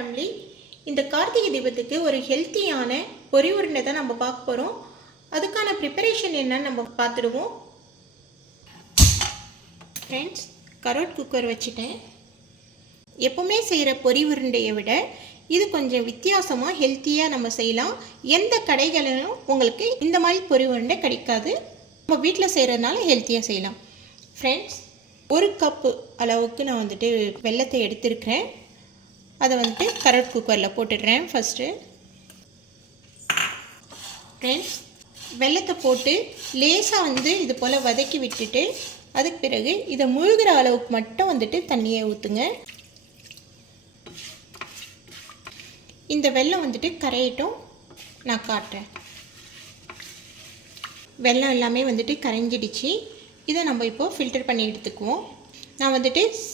Family. இந்த கார்த்திகை தீபத்துக்கு ஒரு ஹெல்த்தியான பொரி உருண்டை தான் நம்ம பார்க்க போகிறோம். அதுக்கான ப்ரிப்பரேஷன் என்னன்னு நம்ம பார்த்துடுவோம். ஃப்ரெண்ட்ஸ், கரோட் குக்கர் வச்சுட்டேன். எப்போவுமே செய்கிற பொரி உருண்டையை விட இது கொஞ்சம் வித்தியாசமாக ஹெல்த்தியாக நம்ம செய்யலாம். எந்த கடைகளிலும் உங்களுக்கு இந்த மாதிரி பொரி உருண்டை கிடைக்காது. நம்ம வீட்டில் செய்கிறதுனால ஹெல்த்தியாக செய்யலாம். ஃப்ரெண்ட்ஸ், ஒரு கப்பு அளவுக்கு நான் வெல்லத்தை எடுத்துருக்கிறேன். அதை கரோட் குக்கரில் போட்டுடுறேன். ஃபஸ்ட்டு ஃப்ரெண்ட்ஸ், வெல்லத்தை போட்டு லேசாக இது போல் வதக்கி விட்டுட்டு அதுக்கு பிறகு இதை முழுகிற அளவுக்கு மட்டும் தண்ணியை ஊற்றுங்க. இந்த வெல்லம் கரையட்டும், நான் காட்டுறேன். வெல்லம் எல்லாமே கரைஞ்சிடுச்சு. இதை நம்ம இப்போது ஃபில்டர் பண்ணி எடுத்துக்குவோம். நான்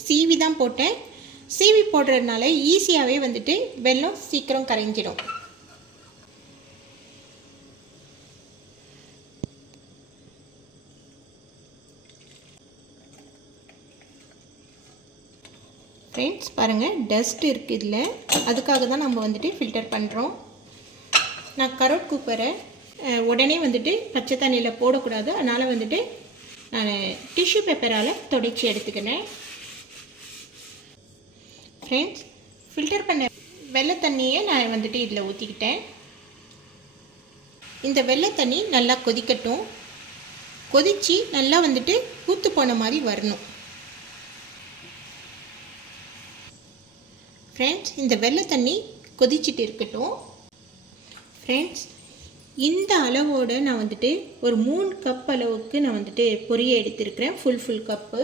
சீவி தான் போட்டேன். சீவி போடுறதுனால ஈஸியாகவே வெல்லம் சீக்கிரம் கரைஞ்சிடும். ஃப்ரெண்ட்ஸ், பாருங்கள், டஸ்ட் இருக்குது இதில். அதுக்காக தான் நம்ம ஃபில்டர் பண்ணுறோம். நான் கரோட் குக்கரை உடனே பச்சை தண்ணியில் போடக்கூடாது. அதனால் நான் டிஷ்யூ பேப்பரால் துடைச்சி எடுத்துக்கினேன். ஃப்ரெண்ட்ஸ், ஃபில்டர் பண்ண வெள்ளை தண்ணியை நான் இதில் ஊற்றிக்கிட்டேன். இந்த வெள்ளை தண்ணி நல்லா கொதிக்கட்டும். கொதித்து நல்லா ஊற்று போன மாதிரி வரணும். ஃப்ரெண்ட்ஸ், இந்த வெள்ளை தண்ணி கொதிச்சுட்டு இருக்கட்டும். ஃப்ரெண்ட்ஸ், இந்த அளவோடு நான் ஒரு 3 கப் அளவுக்கு நான் பொரியை எடுத்திருக்கிறேன். Full cup.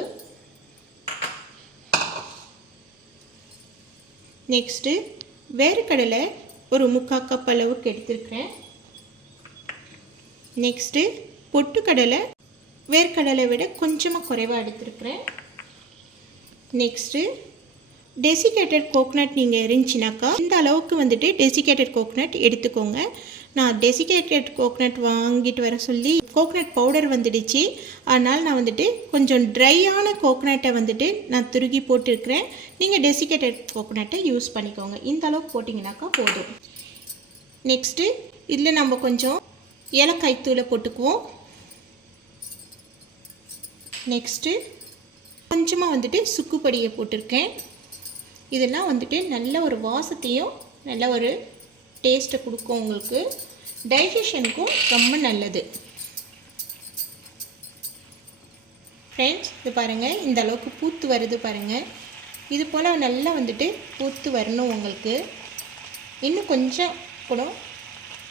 நெக்ஸ்ட்டு வேர்க்கடலை ஒரு 3/4 கப் அளவுக்கு எடுத்திருக்கிறேன். நெக்ஸ்ட்டு பொட்டுக்கடலை வேர்க்கடலை விட கொஞ்சமாக குறைவாக எடுத்திருக்கிறேன். நெக்ஸ்ட்டு டெசிகேட்டட் கோகனட் நீங்கள் இருந்துச்சுனாக்கா இந்த அளவுக்கு டெசிகேட்டட் கோகனட் எடுத்துக்கோங்க. நான் டெசிகேட்டட் கோகனட் வாங்கிட்டு வர சொல்லி கோகனட் பவுடர் வந்துடுச்சு. அதனால் நான் கொஞ்சம் ட்ரையான கோகனட்டை நான் துருகி போட்டிருக்கிறேன். நீங்கள் டெசிகேட்டட் கோகனட்டை யூஸ் பண்ணிக்கோங்க. இந்த அளவுக்கு போட்டிங்கனாக்கா போதும். நெக்ஸ்ட்டு இதில் நம்ம கொஞ்சம் ஏலக்காய் தூளை போட்டுக்குவோம். நெக்ஸ்ட்டு கொஞ்சமாக சுக்கு பொடியை போட்டிருக்கேன். இதெல்லாம் நல்ல ஒரு வாசத்தையும் நல்ல ஒரு டேஸ்ட்டை கொடுக்கும். உங்களுக்கு டைஜஷனுக்கும் ரொம்ப நல்லது. ஃப்ரெண்ட்ஸ், இது பாருங்கள், இந்த அளவுக்கு பூத்து வருது பாருங்கள். இது போல் நல்லா பூத்து வரணும். உங்களுக்கு இன்னும் கொஞ்சம் கூட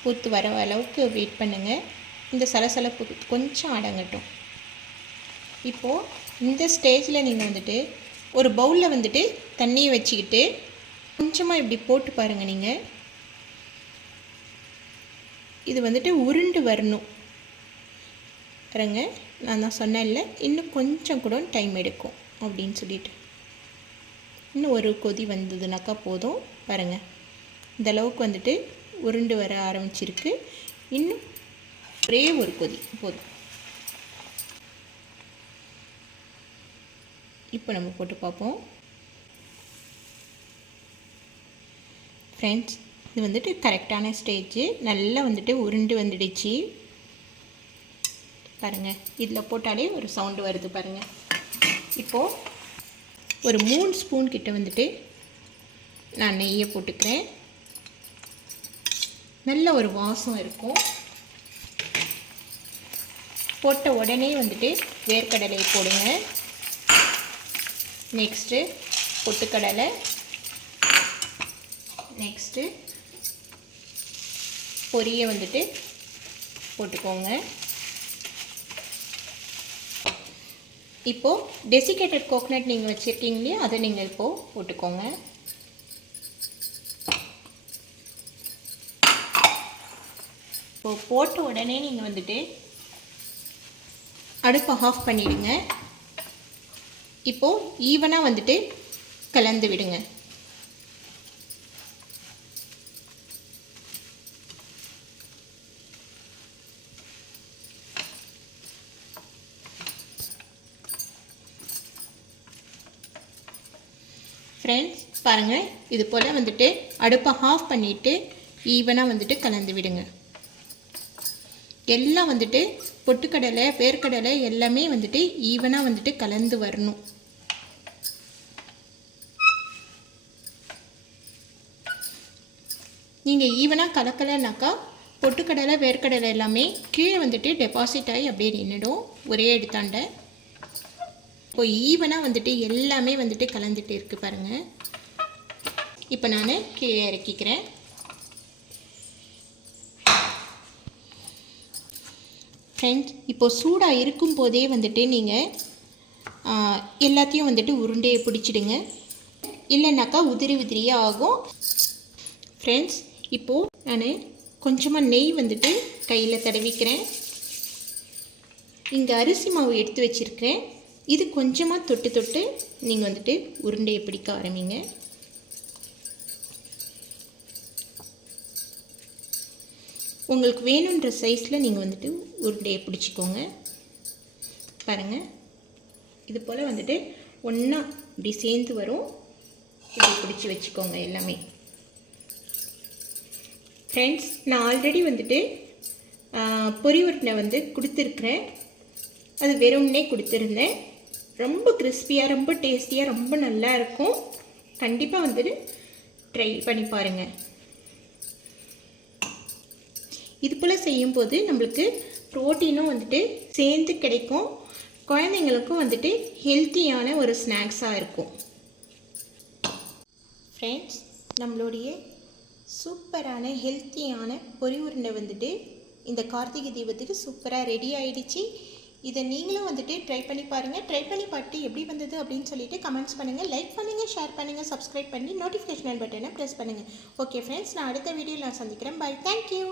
பூத்து வர அளவுக்கு வெயிட் பண்ணுங்கள். இந்த சலசலப்பு கொஞ்சம் அடங்கட்டும். இப்போது இந்த ஸ்டேஜில் நீங்கள் ஒரு பவுலில் தண்ணியை வச்சுக்கிட்டு கொஞ்சமாக இப்படி போட்டு பாருங்கள். நீங்கள் இது உருண்டு வரணும் பாருங்க. நான் தான் சொன்னேன்ல, இன்னும் கொஞ்சம் கூட டைம் எடுக்கும் அப்படின்னு சொல்லிட்டு. இன்னும் ஒரு கொதி வந்ததுனாக்கா போதும். பாருங்கள், இந்த அளவுக்கு உருண்டு வர ஆரம்பிச்சிருக்கு. இன்னும் ஒரே ஒரு கொதி போதும். இப்போ நம்ம போட்டு பார்ப்போம். ஃப்ரெண்ட்ஸ், இது கரெக்டான ஸ்டேஜ். நல்லா உருண்டு வந்துடுச்சு பாருங்கள். இதில் போட்டாலே ஒரு சவுண்டு வருது பாருங்கள். இப்போது ஒரு 3 ஸ்பூன் கிட்ட நான் நெய்யை போட்டுக்கிறேன். நல்ல ஒரு வாசம் இருக்கும். போட்ட உடனே வேர்க்கடலையை போடுங்க. நெக்ஸ்ட்டு பொட்டுக்கடலை. நெக்ஸ்ட்டு பொரியை போட்டுக்கோங்க. இப்போது டெசிகேட்டட் கோகனட் நீங்கள் வச்சுருக்கீங்க இல்லையா, அதை நீங்கள் இப்போது போட்டுக்கோங்க. இப்போது போட்ட உடனே நீங்கள் அடுப்பை ஆஃப் பண்ணிவிடுங்க. இப்போது ஈவனாக கலந்து விடுங்க. ஃப்ரெண்ட்ஸ், பாருங்கள், இது போல் வந்துட்டு அடுப்பை ஆஃப் பண்ணிவிட்டு ஈவனாக வந்துட்டு கலந்து விடுங்க. எல்லாம் வந்துட்டு பொட்டுக்கடலை வேர்க்கடலை எல்லாமே வந்துட்டு ஈவனாக வந்துட்டு கலந்து வரணும். நீங்கள் ஈவனாக கலக்கலைனாக்கா பொட்டுக்கடலை வேர்க்கடலை எல்லாமே கீழே வந்துட்டு டெபாசிட் ஆகி அப்படியே நின்றுடும் ஒரே எடுத்தாண்ட. இப்போ ஈவனாக வந்துட்டு எல்லாமே வந்துட்டு கலந்துட்டு இருக்குது பாருங்கள். இப்போ நான் கீழே இறக்கிக்கிறேன். ஃப்ரெண்ட்ஸ், இப்போது சூடாக இருக்கும் போதே வந்துட்டு நீங்கள் எல்லாத்தையும் வந்துட்டு உருண்டையை பிடிச்சிடுங்க, இல்லைனாக்கா உதிரி உதிரியாக ஆகும். ஃப்ரெண்ட்ஸ், இப்போது நான் கொஞ்சமாக நெய் வந்துட்டு கையில் தடவிக்கிறேன். இங்கே அரிசி மாவு எடுத்து வச்சுருக்கிறேன். இது கொஞ்சமாக தொட்டு தொட்டு நீங்கள் வந்துட்டு உருண்டையை பிடிக்க ஆரம்பிங்க. உங்களுக்கு வேணுன்ற சைஸில் நீங்கள் வந்துட்டு உருண்டையை பிடிச்சிக்கோங்க. பாருங்கள், இது போல் வந்துட்டு ஒன்றா இப்படி சேர்ந்து வரும். இப்படி பிடிச்சி வச்சுக்கோங்க எல்லாமே. ஃப்ரெண்ட்ஸ், நான் ஆல்ரெடி வந்துட்டு பொரி உருண்டை வந்து கொடுத்துருக்குறேன். அது வெறும்னே கொடுத்துருந்தேன். ரொம்ப கிறிஸ்பியாக, ரொம்ப டேஸ்டியாக, ரொம்ப நல்லா இருக்கும். கண்டிப்பாக வந்துட்டு ட்ரை பண்ணி பாருங்கள். இது போல் செய்யும்போது நம்மளுக்கு ப்ரோட்டீனும் வந்துட்டு சேர்ந்து கிடைக்கும். குழந்தைங்களுக்கும் வந்துட்டு ஹெல்த்தியான ஒரு ஸ்நாக்ஸாக இருக்கும். ஃப்ரெண்ட்ஸ், நம்மளுடைய சூப்பரான ஹெல்த்தியான பொரி உருண்டை வந்துட்டு இந்த கார்த்திகை தீபத்துக்கு சூப்பராக ரெடி ஆகிடுச்சு. இதை நீங்களும் வந்துட்டு ட்ரை பண்ணி பாருங்கள். ட்ரை பண்ணி பார்த்து எப்படி வந்தது அப்படின்னு சொல்லிட்டு கமெண்ட்ஸ் பண்ணுங்கள், லைக் பண்ணுங்கள், ஷேர் பண்ணுங்கள், சப்ஸ்கிரைப் பண்ணி நோட்டிஃபிகேஷன் பட்டனை ப்ரெஸ் பண்ணுங்கள். ஓகே ஃப்ரெண்ட்ஸ், நான் அடுத்த வீடியோவில் சந்திக்கிறேன். பை. தேங்க்யூ.